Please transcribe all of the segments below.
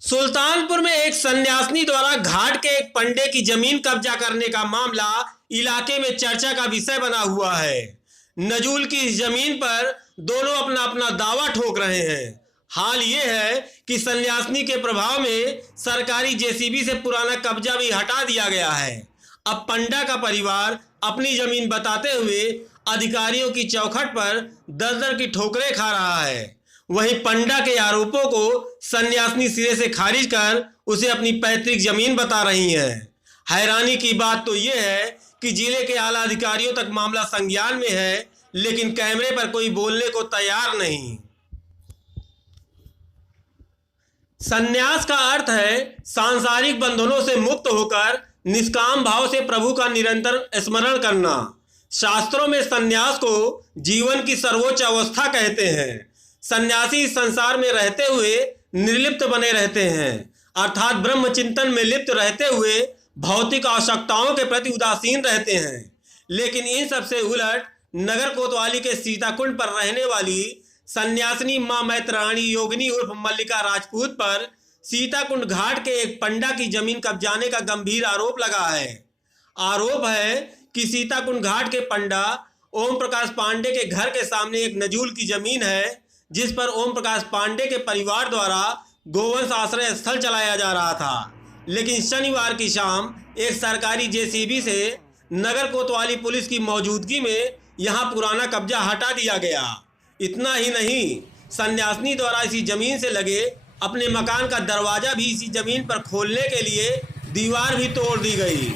सुल्तानपुर में एक सन्यासिनी द्वारा घाट के एक पंडे की जमीन कब्जा करने का मामला इलाके में चर्चा का विषय बना हुआ है। नजूल की इस जमीन पर दोनों अपना अपना दावा ठोक रहे हैं। हाल ये है कि सन्यासिनी के प्रभाव में सरकारी जेसीबी से पुराना कब्जा भी हटा दिया गया है। अब पंडा का परिवार अपनी जमीन बताते हुए अधिकारियों की चौखट पर दर-दर की ठोकरें खा रहा है। वहीं पंडा के आरोपों को सन्यासिनी सिरे से खारिज कर उसे अपनी पैतृक जमीन बता रही हैं। हैरानी की बात तो यह है कि जिले के आला अधिकारियों तक मामला संज्ञान में है, लेकिन कैमरे पर कोई बोलने को तैयार नहीं। संन्यास का अर्थ है सांसारिक बंधनों से मुक्त होकर निष्काम भाव से प्रभु का निरंतर स्मरण करना। शास्त्रों में संन्यास को जीवन की सर्वोच्च अवस्था कहते हैं। सन्यासी इस संसार में रहते हुए निर्लिप्त बने रहते हैं, अर्थात ब्रह्म चिंतन में लिप्त रहते हुए भौतिक आवश्यकताओं के प्रति उदासीन रहते हैं। लेकिन इन सबसे उलट नगर कोतवाली के सीताकुंड पर रहने वाली सन्यासिनी मां मैत्राणी योगिनी उर्फ मल्लिका राजपूत पर सीताकुंड घाट के एक पंडा की जमीन कब्जाने का गंभीर आरोप लगा है। आरोप है कि सीताकुंड घाट के पंडा ओम प्रकाश पांडे के घर के सामने एक नजूल की जमीन है, जिस पर ओम प्रकाश पांडे के परिवार द्वारा गोवंश आश्रय स्थल चलाया जा रहा था। लेकिन शनिवार की शाम एक सरकारी जेसीबी से नगर कोतवाली पुलिस की मौजूदगी में यहां पुराना कब्जा हटा दिया गया। इतना ही नहीं, सन्यासिनी द्वारा इसी जमीन से लगे अपने मकान का दरवाजा भी इसी जमीन पर खोलने के लिए दीवार भी तोड़ दी गई।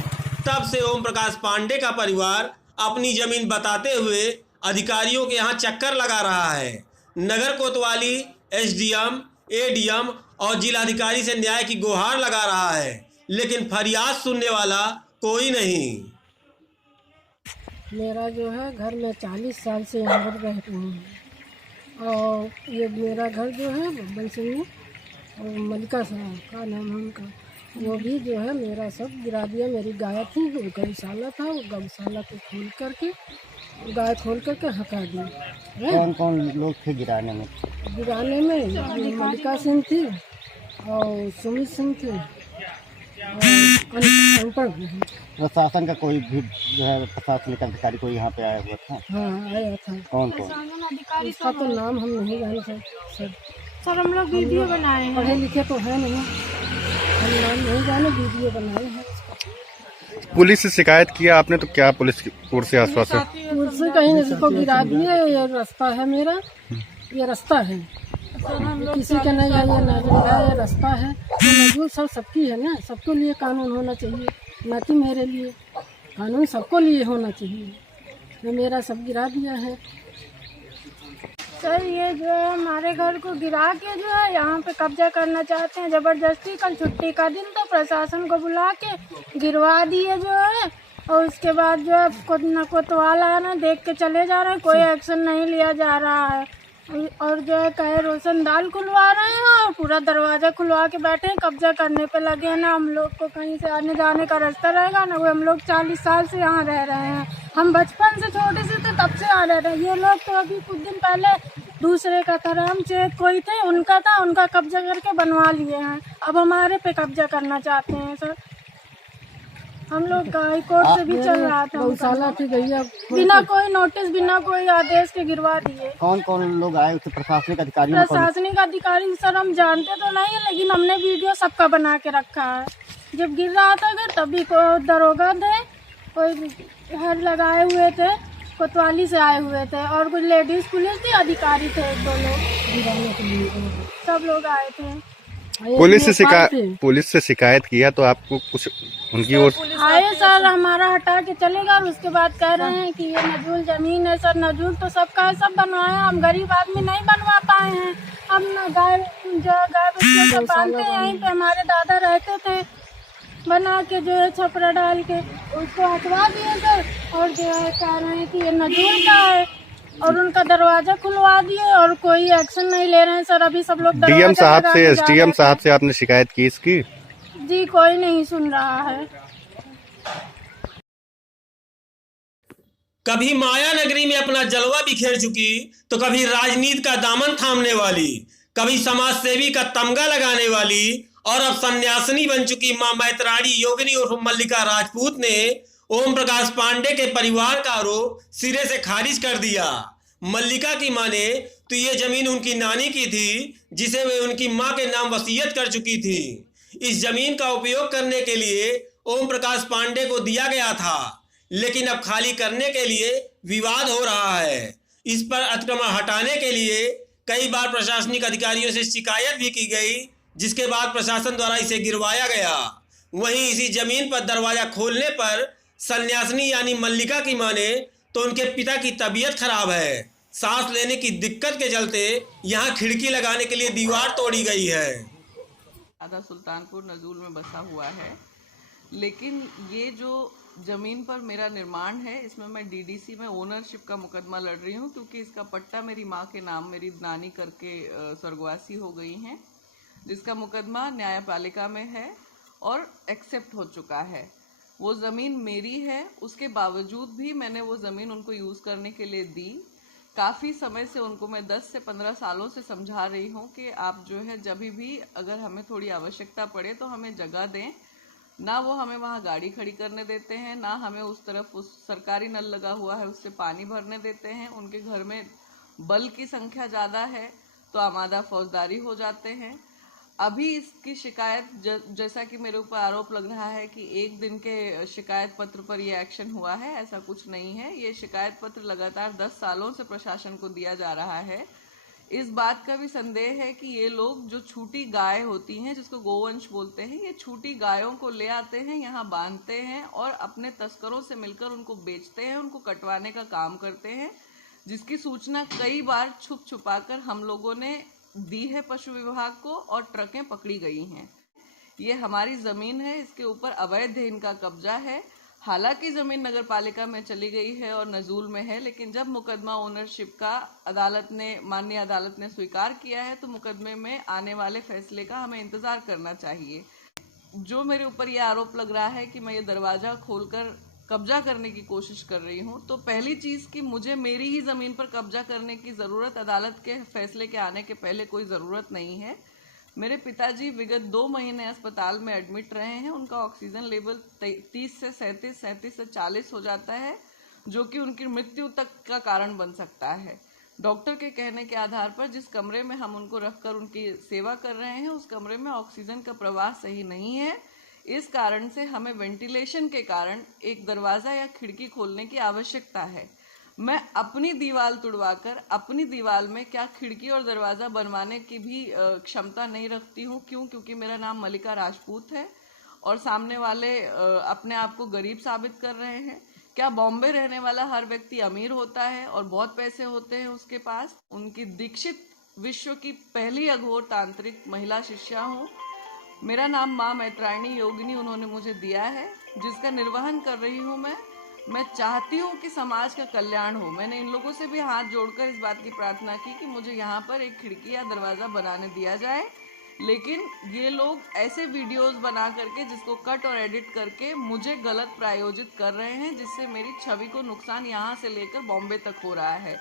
तब से ओम प्रकाश पांडे का परिवार अपनी जमीन बताते हुए अधिकारियों के यहाँ चक्कर लगा रहा है। नगर कोतवाली एसडीएम, एडीएम और जिलाधिकारी से न्याय की गुहार लगा रहा है, लेकिन फरियाद सुनने वाला कोई नहीं। मेरा जो है घर में 40 साल से यहाँ पर रहती हूँ और ये मेरा घर जो है बब्बन सिंह और मल्लिका साहब का नाम है उनका, वो भी जो है मेरा सब गिरा दिया। मेरी गाय थी, वो गौशाला था, वो गौशाला को खोल करके गाय खोल करके हटा दी। कौन कौन लोग थे गिराने में? गिराने में मल्लिका सिंह थी और सुमित सिंह थे और अनपढ़ भी। प्रशासन का कोई भी जो है प्रशासनिक अधिकारी कोई यहाँ पे आया हुआ था? हाँ आया था। कौन कौन? इसका तो नाम हम नहीं जानते सर, हम लोग वीडियो बनाए हैं। पढ़े लिखे तो है नहीं, हम नाम नहीं जाने, वीडियो बनाए हैं। पुलिस से शिकायत किया आपने तो क्या पुलिस की ओर से आश्वासन? पुलिस से कहीं इसको गिरा दिए, ये रास्ता है मेरा, ये रास्ता है, किसी का नहीं है, ये नजूल है, ये रास्ता है। तो नजूल सबकी है ना, सबके लिए कानून होना चाहिए, न कि मेरे लिए। कानून सबको लिए होना चाहिए। ये मेरा सब गिरा दिया है। सर ये जो है हमारे घर को गिरा के जो है यहाँ पे कब्जा करना चाहते हैं जबरदस्ती। कल छुट्टी का दिन तो प्रशासन को बुला के गिरवा दिए जो है, और उसके बाद जो है कोतवाला ना देख के चले जा रहे हैं, कोई एक्शन नहीं लिया जा रहा है। और जो है कहे रोशनदान खुलवा रहे हैं और पूरा दरवाजा खुलवा के बैठे हैं, कब्जा करने पे लगे हैं। ना हम लोग को कहीं से आने जाने का रास्ता रहेगा ना। वो हम लोग 40 साल से यहाँ रह रहे हैं, हम बचपन से छोटे से थे तब से यहाँ रह रहे हैं। ये लोग तो अभी कुछ दिन पहले दूसरे का था, रामचेत कोई थे, उनका था, उनका कब्जा करके बनवा लिए हैं। अब हमारे पे कब्जा करना चाहते हैं सर। हम लोग हाई कोर्ट से भी चल रहा था, गौशाला थी भैया, बिना कोई नोटिस बिना कोई आदेश के गिरवा दिए। कौन कौन लोग आए थे? प्रशासनिक अधिकारियों ने? प्रशासनिक अधिकारी सर हम जानते तो नहीं है, लेकिन हमने वीडियो सबका बना के रखा है। जब गिर रहा था घर तभी को दरोगा थे, कोई हर लगाए हुए थे, कोतवाली से आए हुए थे, और कुछ लेडीज पुलिस थी, अधिकारी थे, 1-2 लोग, सब लोग आए थे। पुलिस से शिकायत किया तो आपको कुछ उनकी ओर? आए सर, हमारा हटा के चलेगा और उसके बाद कह रहे हैं कि ये नजूल जमीन है। सर नजूल तो सबका है, सब बनवाए, हम गरीब आदमी नहीं बनवा पाए हैं। हम न गाय बच्चे सब बांधते हैं, यहीं पे हमारे दादा रहते थे, बना के जो है छपरा डाल के उसको हटवा दिए सर। और जो है कह रहे हैं कि ये नजूल का है और उनका दरवाजा खुलवा दिए और कोई एक्शन नहीं ले रहे हैं सर। अभी सब लोग डीएम साहब से, एसडीएम साहब से आपने शिकायत की इसकी? जी कोई नहीं सुन रहा है। कभी माया नगरी में अपना जलवा बिखेर चुकी तो कभी राजनीति का दामन थामने वाली, कभी समाज सेवी का तमगा लगाने वाली, और अब सन्यासिनी बन चुकी मां मैत्राणी योगिनी उर्फ मल्लिका राजपूत ने ओम प्रकाश पांडे के परिवार का आरोप सिरे से खारिज कर दिया। मल्लिका की मां ने तो ये जमीन उनकी नानी की थी, जिसे वे उनकी मां के नाम वसीयत कर चुकी थी। इस जमीन का उपयोग करने के लिए ओम प्रकाश पांडे को दिया गया था, लेकिन अब खाली करने के लिए विवाद हो रहा है। इस पर अतिक्रमण हटाने के लिए कई बार प्रशासनिक अधिकारियों से शिकायत भी की गई, जिसके बाद प्रशासन द्वारा इसे गिरवाया गया। वहीं इसी जमीन पर दरवाजा खोलने पर सन्यासिनी यानी मल्लिका की मां ने तो उनके पिता की तबीयत खराब है, सांस लेने की दिक्कत के चलते यहाँ खिड़की लगाने के लिए दीवार तोड़ी गई है। आधा सुल्तानपुर नजूल में बसा हुआ है, लेकिन ये जो ज़मीन पर मेरा निर्माण है, इसमें मैं डीडीसी में ओनरशिप का मुकदमा लड़ रही हूँ, क्योंकि इसका पट्टा मेरी माँ के नाम मेरी नानी करके स्वर्गवासी हो गई हैं, जिसका मुकदमा न्यायपालिका में है और एक्सेप्ट हो चुका है। वो ज़मीन मेरी है, उसके बावजूद भी मैंने वो ज़मीन उनको यूज़ करने के लिए दी। काफ़ी समय से उनको मैं 10 से 15 सालों से समझा रही हूँ कि आप जो है जब भी अगर हमें थोड़ी आवश्यकता पड़े तो हमें जगह दें। ना वो हमें वहाँ गाड़ी खड़ी करने देते हैं, ना हमें उस तरफ उस सरकारी नल लगा हुआ है उससे पानी भरने देते हैं। उनके घर में बल की संख्या ज़्यादा है तो आमादा फौजदारी हो जाते हैं। अभी इसकी शिकायत जैसा कि मेरे ऊपर आरोप लग रहा है कि एक दिन के शिकायत पत्र पर ये एक्शन हुआ है, ऐसा कुछ नहीं है। ये शिकायत पत्र लगातार 10 सालों से प्रशासन को दिया जा रहा है। इस बात का भी संदेह है कि ये लोग जो छूटी गाय होती हैं, जिसको गोवंश बोलते हैं, ये छूटी गायों को ले आते हैं, यहाँ बांधते हैं और अपने तस्करों से मिलकर उनको बेचते हैं, उनको कटवाने का काम करते हैं, जिसकी सूचना कई बार छुप छुपाकर हम लोगों ने दी है पशु विभाग को और ट्रकें पकड़ी गई हैं। ये हमारी ज़मीन है, इसके ऊपर अवैध इनका कब्जा है। हालांकि ज़मीन नगर पालिका में चली गई है और नजूल में है, लेकिन जब मुकदमा ओनरशिप का माननीय अदालत ने स्वीकार किया है तो मुकदमे में आने वाले फैसले का हमें इंतज़ार करना चाहिए। जो मेरे ऊपर ये आरोप लग रहा है कि मैं ये दरवाज़ा खोलकर कब्जा करने की कोशिश कर रही हूँ, तो पहली चीज़ कि मुझे मेरी ही ज़मीन पर कब्जा करने की ज़रूरत अदालत के फैसले के आने के पहले कोई ज़रूरत नहीं है। मेरे पिताजी विगत 2 महीने अस्पताल में एडमिट रहे हैं। उनका ऑक्सीजन लेवल 30 से 37 से 40 हो जाता है, जो कि उनकी मृत्यु तक का कारण बन सकता है। डॉक्टर के कहने के आधार पर जिस कमरे में हम उनको रखकर उनकी सेवा कर रहे हैं, उस कमरे में ऑक्सीजन का प्रवाह सही नहीं है। इस कारण से हमें वेंटिलेशन के कारण एक दरवाज़ा या खिड़की खोलने की आवश्यकता है। मैं अपनी दीवार तुड़वाकर अपनी दीवार में क्या खिड़की और दरवाज़ा बनवाने की भी क्षमता नहीं रखती हूँ। क्यों? क्योंकि मेरा नाम मल्लिका राजपूत है और सामने वाले अपने आप को गरीब साबित कर रहे हैं। क्या बॉम्बे रहने वाला हर व्यक्ति अमीर होता है और बहुत पैसे होते हैं उसके पास? उनकी दीक्षित विश्व की पहली अघोर तांत्रिक महिला शिष्या हूँ। मेरा नाम माँ मैत्राणी योगिनी उन्होंने मुझे दिया है, जिसका निर्वहन कर रही हूँ मैं चाहती हूँ कि समाज का कल्याण हो। मैंने इन लोगों से भी हाथ जोड़कर इस बात की प्रार्थना की कि मुझे यहाँ पर एक खिड़की या दरवाज़ा बनाने दिया जाए, लेकिन ये लोग ऐसे वीडियोस बना करके जिसको कट और एडिट करके मुझे गलत प्रायोजित कर रहे हैं, जिससे मेरी छवि को नुकसान यहाँ से लेकर बॉम्बे तक हो रहा है।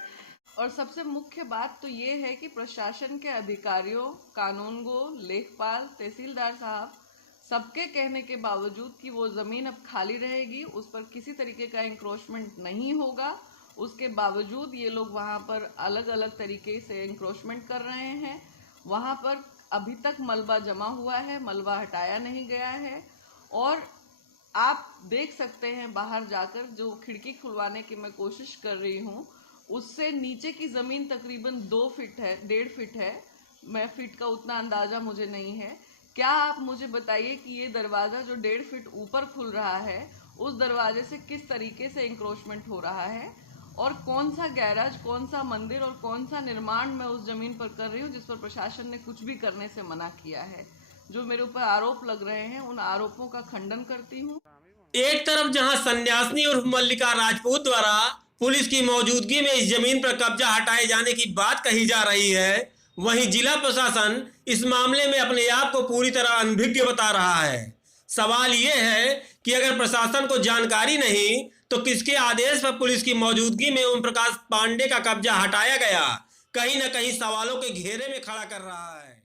और सबसे मुख्य बात तो ये है कि प्रशासन के अधिकारियों, कानूनगो, लेखपाल, तहसीलदार साहब सबके कहने के बावजूद कि वो ज़मीन अब खाली रहेगी, उस पर किसी तरीके का इंक्रोचमेंट नहीं होगा, उसके बावजूद ये लोग वहाँ पर अलग अलग तरीके से इंक्रोचमेंट कर रहे हैं। वहाँ पर अभी तक मलबा जमा हुआ है, मलबा हटाया नहीं गया है। और आप देख सकते हैं बाहर जाकर जो खिड़की खुलवाने की मैं कोशिश कर रही हूँ, उससे नीचे की ज़मीन तकरीबन 2 फीट है, 1.5 फीट है। मैं फीट का उतना अंदाज़ा मुझे नहीं है। क्या आप मुझे बताइए कि ये दरवाज़ा जो 1.5 फीट ऊपर खुल रहा है, उस दरवाजे से किस तरीके से इंक्रोचमेंट हो रहा है, और कौन सा गैराज, कौन सा मंदिर और कौन सा निर्माण मैं उस ज़मीन पर कर रही हूँ जिस पर प्रशासन ने कुछ भी करने से मना किया है। जो मेरे ऊपर आरोप लग रहे हैं, उन आरोपों का खंडन करती हूँ। एक तरफ जहां सन्यासिनी उर्फ मल्लिका राजपूत द्वारा पुलिस की मौजूदगी में इस जमीन पर कब्जा हटाए जाने की बात कही जा रही है, वहीं जिला प्रशासन इस मामले में अपने आप को पूरी तरह अनभिज्ञ बता रहा है। सवाल ये है कि अगर प्रशासन को जानकारी नहीं तो किसके आदेश पर पुलिस की मौजूदगी में ओम प्रकाश पांडे का कब्जा हटाया गया, कहीं न कहीं सवालों के घेरे में खड़ा कर रहा है।